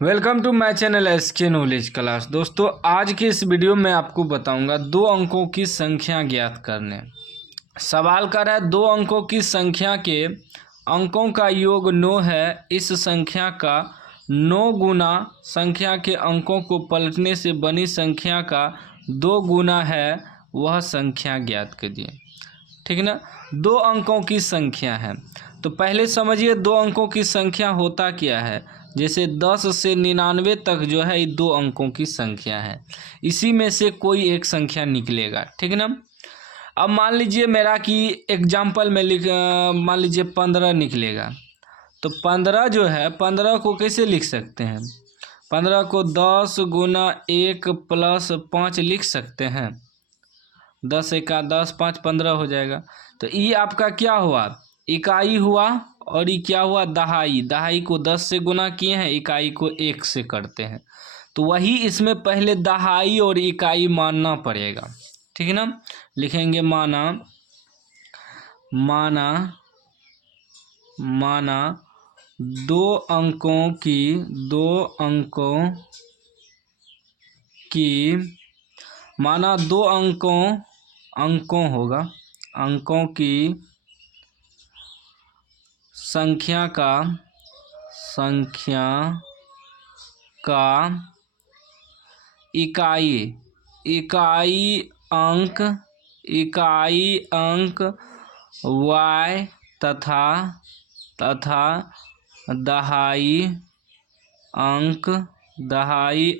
Welcome to my channel SK knowledge class. दोस्तों, आज के इस वीडियो में आपको बताऊंगा दो अंकों की संख्या ज्ञात करने। सवाल कर रहा है दो अंकों की संख्या के अंकों का योग 9 है। इस संख्या का 9 गुना संख्या के अंकों को पलटने से बनी संख्या का 2 गुना है, वह संख्या ज्ञात कीजिए। ठीक है ना। दो अंकों की संख्या है तो पहले समझिए दो अंकों की संख्या होता क्या है। जैसे 10 से 99 तक जो है ये दो अंकों की संख्या है। इसी में से कोई एक संख्या निकलेगा। ठीक है ना। अब मान लीजिए मेरा कि एग्जाम्पल में मान लीजिए 15 निकलेगा। तो 15 जो है 15 को कैसे लिख सकते हैं। 15 को 10 गुना 1 प्लस 5 लिख सकते हैं। 10 एका 10 5 15 हो जाएगा। तो ये आपका क्या हुआ, इकाई हुआ। और ये क्या हुआ, दहाई। दहाई को 10 से गुना किए हैं, इकाई को 1 से करते हैं। तो वही इसमें पहले दहाई और इकाई मानना पड़ेगा। ठीक है ना। लिखेंगे माना माना माना दो अंकों की माना दो अंकों होगा, अंकों की संख्या का इकाई अंक y तथा दहाई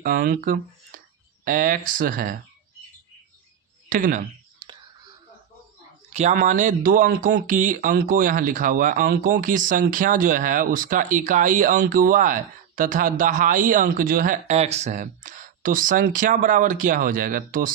अंक x है। ठीक ना। क्या माने, दो अंकों यहाँ लिखा हुआ है, अंकों की संख्या जो है उसका इकाई अंक y तथा दहाई अंक जो है x है। तो संख्या बराबर क्या हो जाएगा, तो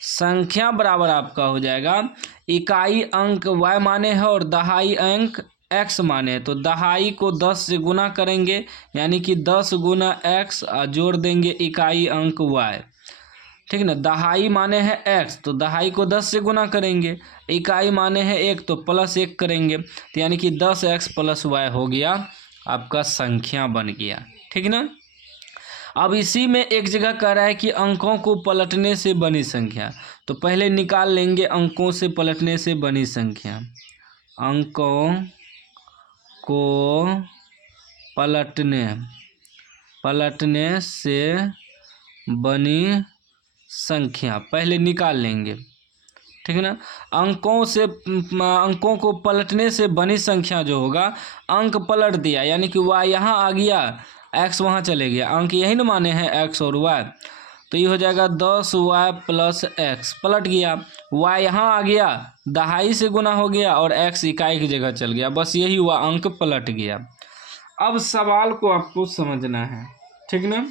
संख्या बराबर आपका हो जाएगा इकाई अंक y माने है और दहाई अंक x माने है। तो दहाई को 10 से गुना करेंगे यानी कि 10 गुना x जोड़ देंगे इकाई अंक y। ठीक ना। दहाई माने है x तो दहाई को 10 से गुना करेंगे, इकाई माने है 1 तो प्लस 1 करेंगे। तो यानी कि 10x प्लस y हो गया, आपका संख्या बन गया। ठीक ना। अब इसी में एक जगह कह रहा है कि अंकों को पलटने से बनी संख्या। तो पहले निकाल लेंगे अंकों से पलटने से बनी संख्या। अंकों को पलटने से बनी संख्या पहले निकाल लेंगे। ठीक है ना। अंकों को पलटने से बनी संख्या जो होगा, अंक पलट दिया यानी कि y यहाँ आ गया, x वहाँ चले गया। अंक यही ना माने हैं x और y। तो ये हो जाएगा 10y प्लस x, पलट गया। y यहाँ आ गया, दहाई से गुना हो गया और x इकाई की जगह चल गया। बस यही हुआ, अंक पलट गया। अब सवाल को आपको समझना है। ठीक ना।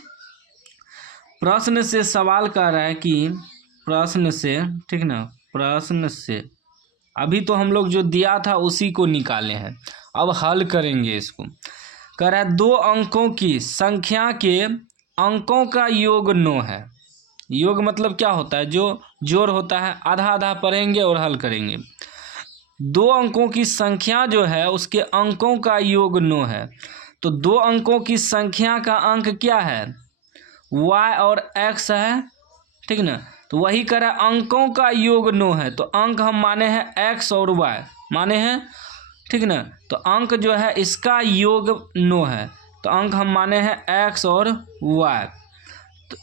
प्रश्न से सवाल कर रहा है कि ठीक ना, प्रश्न से अभी तो हम लोग जो दिया था उसी को निकाले हैं, अब हल करेंगे इसको। कह रहा है दो अंकों की संख्या के अंकों का योग 9 है। योग मतलब क्या होता है, जो जोड़ होता है। आधा आधा पढ़ेंगे और हल करेंगे। दो अंकों की संख्या जो है उसके अंकों का योग 9 है। तो दो अंकों की संख्या का अंक क्या है, y और x है। ठीक ना। तो वही कह रहा है अंकों का योग 9 है। तो अंक हम माने हैं x और y माने हैं। ठीक ना। तो अंक जो है इसका योग 9 है। तो अंक हम माने हैं x और y। तो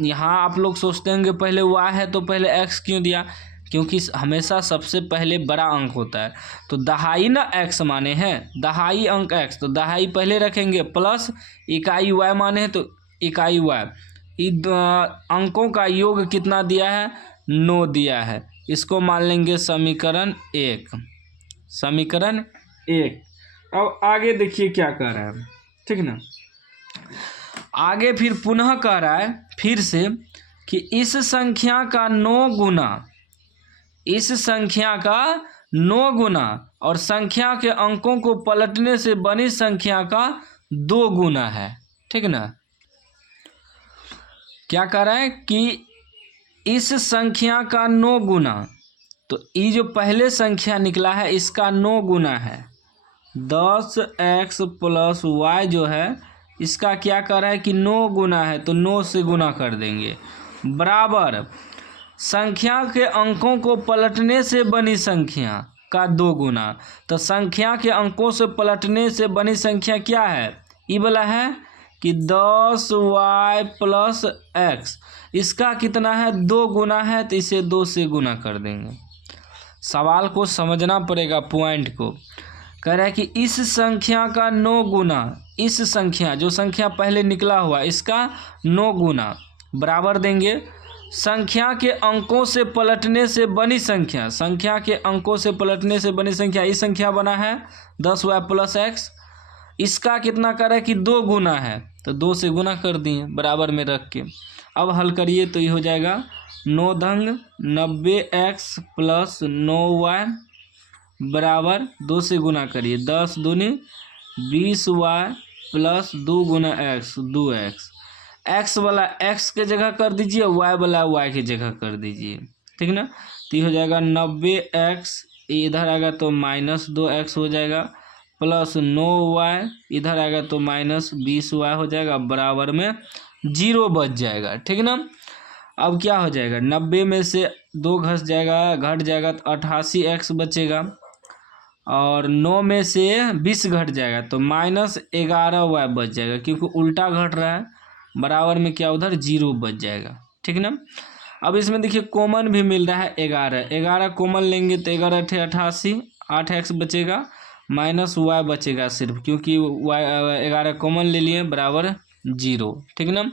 यहाँ आप लोग सोचते होंगे पहले y है तो पहले x क्यों दिया, क्योंकि हमेशा सबसे पहले बड़ा अंक होता है। तो दहाई ना x माने हैं, दहाई अंक x, तो दहाई पहले रखेंगे प्लस इकाई y माने हैं तो इकाई y। अंकों का योग कितना दिया है, 9 दिया है। इसको मान लेंगे समीकरण 1। अब आगे देखिए क्या कह रहा है। ठीक ना। आगे फिर पुनः कह रहा है फिर से कि इस संख्या का 9 गुना और संख्या के अंकों को पलटने से बनी संख्या का 2 गुना है। ठीक ना। क्या कह रहा है कि इस संख्या का 9 गुना, तो ये जो पहले संख्या निकला है इसका 9 गुना है। 10x प्लस वाई जो है इसका क्या कर रहा है कि 9 गुना है, तो 9 से गुना कर देंगे, बराबर संख्या के अंकों को पलटने से बनी संख्या का 2 गुना। तो संख्या के अंकों से पलटने से बनी संख्या क्या है, ये वाला है कि 10y प्लस एक्स, इसका कितना है 2 गुना है, तो इसे 2 से गुना कर देंगे। सवाल को समझना पड़ेगा, पॉइंट को कह रहा है कि इस संख्या का 9 गुना, इस संख्या जो संख्या पहले निकला हुआ इसका 9 गुना बराबर देंगे संख्या के अंकों से पलटने से बनी संख्या, संख्या के अंकों से पलटने से बनी संख्या, इस संख्या बना है 10y प्लस एक्स, इसका कितना कर है कि 2 गुना है, तो 2 से गुना कर दिए बराबर में रख के। अब हल करिए तो ये हो जाएगा 9 धंग 90x प्लस 9y बराबर 2 से गुना करिए, 10 दूनी 20y प्लस 2 गुना x 2x, x वाला x के जगह कर दीजिए, y वाला y की जगह कर दीजिए, ठीक ना। तो ये हो जाएगा 90x, इधर आएगा तो माइनस 2x हो जाएगा, प्लस 9y इधर आएगा तो माइनस 20y हो जाएगा, बराबर में 0 बच जाएगा, ठीक ना। अब क्या हो जाएगा 90 में से 2 घट जाएगा तो 88x बचेगा, और 9 में से 20 घट जाएगा तो माइनस 11y बच जाएगा, क्योंकि उल्टा घट रहा है, बराबर में क्या उधर 0 बच जाएगा, ठीक ना। अब इसमें देखिए कॉमन भी मिल रहा है 11 कॉमन लेंगे तो 11 × 88, 8x बचेगा, माइनस y बचेगा सिर्फ, क्योंकि y 11 कॉमन ले लिए बराबर 0, ठीक ना।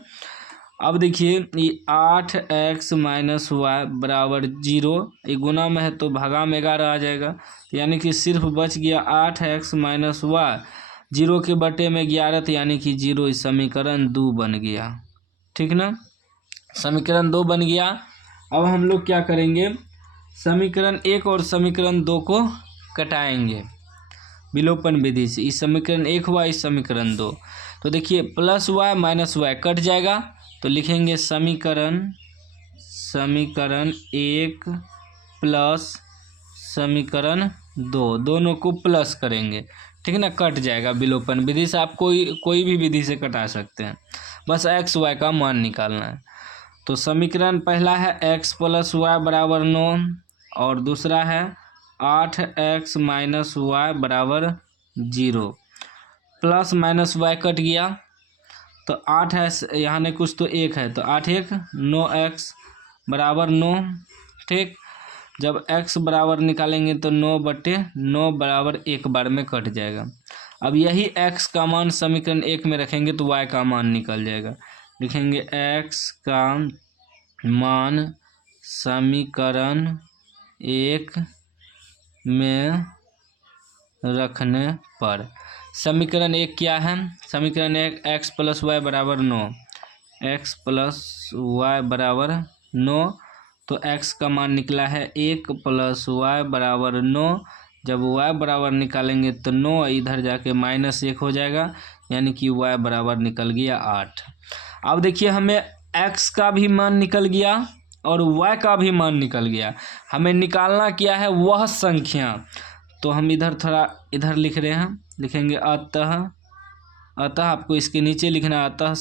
अब देखिए ये 8x माइनस वाई बराबर 0, ये गुना में है तो भागा में 11 आ जाएगा, यानी कि सिर्फ बच गया 8x माइनस वाई, 0 के बटे में 11, तो यानी कि 0, इस समीकरण 2 बन गया, ठीक ना। समीकरण 2 बन गया। अब हम लोग क्या करेंगे, समीकरण 1 और समीकरण 2 को कटाएंगे विलोपन विधि से, इस समीकरण 1 हुआ, इस समीकरण 2, तो देखिए plus Y minus Y cut जाएगा, तो लिखेंगे समीकरण 1 प्लस समीकरण 2, दोनों को प्लस करेंगे, ठीक है ना, कट जाएगा विलोपन विधि से। आप कोई भी विधि से कटा सकते हैं, बस एक्स वाई का मान निकालना है। तो समीकरण पहला है x प्लस वाई बराबर 9, और दूसरा है 8x माइनस वाई बराबर 0, प्लस माइनस वाई कट गया तो 8 है, यहाँ ने कुछ तो 1 है, तो 8 1 9x बराबर 9, ठीक। जब x बराबर निकालेंगे तो 9/9 बराबर 1 बार में कट जाएगा। अब यही x का मान समीकरण 1 में रखेंगे तो y का मान निकल जाएगा, लिखेंगे x का मान समीकरण 1 में रखने पर, समीकरण 1 क्या है, समीकरण 1 x प्लस वाई बराबर 9, x प्लस वाई बराबर 9, तो x का मान निकला है 1 प्लस वाई बराबर 9, जब y बराबर निकालेंगे तो 9 इधर जाके माइनस 1 हो जाएगा, यानी कि y बराबर निकल गया 8। अब देखिए हमें x का भी मान निकल गया और y का भी मान निकल गया, हमें निकालना क्या है वह संख्या, तो हम इधर थोड़ा इधर लिख रहे हैं, लिखेंगे अतः आपको इसके नीचे लिखना है अतः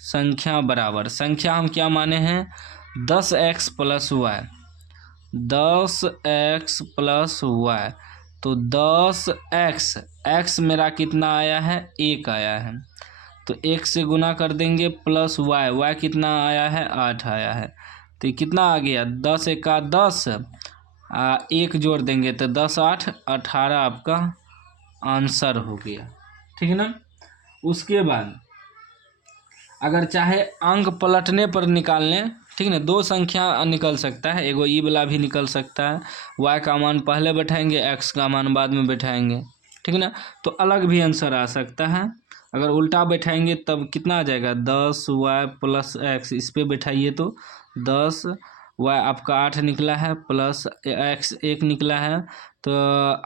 संख्या बराबर, संख्या हम क्या माने हैं 10x plus Y, 10x plus Y, तो 10x मेरा कितना आया है 1 आया है, तो 1 से गुना कर देंगे, प्लस y कितना आया है 8 आया है, तो ये कितना आ गया 10 × 10, 1 जोड़ देंगे तो 10 8 18 आपका आंसर हो गया, ठीक है ना। उसके बाद अगर चाहे अंक पलटने पर निकाल लें, ठीक है ना, 2 संख्या निकल सकता है, एगो ई वाला भी निकल सकता है, y का मान पहले बैठाएंगे x का मान बाद में बैठाएंगे, ठीक है ना, तो अलग भी आंसर आ सकता है। अगर उल्टा बैठाएंगे तब कितना आ जाएगा 10y प्लस x, इस पर बैठाइए तो 10y आपका 8 निकला है, प्लस x 1 निकला है, तो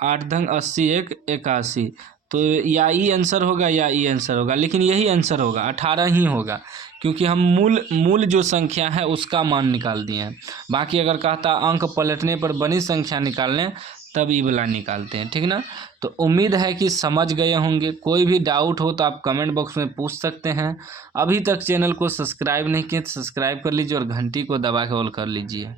8 धंग 80 1 81, तो या ई आंसर होगा या ई आंसर होगा, लेकिन यही आंसर होगा 18 ही होगा, क्योंकि हम मूल जो संख्या है उसका मान निकाल दिए हैं। बाकी अगर कहता अंक पलटने पर बनी संख्या निकाल लें तब ई वाला निकालते हैं, ठीक ना। तो उम्मीद है कि समझ गए होंगे। कोई भी डाउट हो तो आप कमेंट बॉक्स में पूछ सकते हैं। अभी तक चैनल को सब्सक्राइब नहीं किए तो सब्सक्राइब कर लीजिए और घंटी को दबा के ऑल कर लीजिए।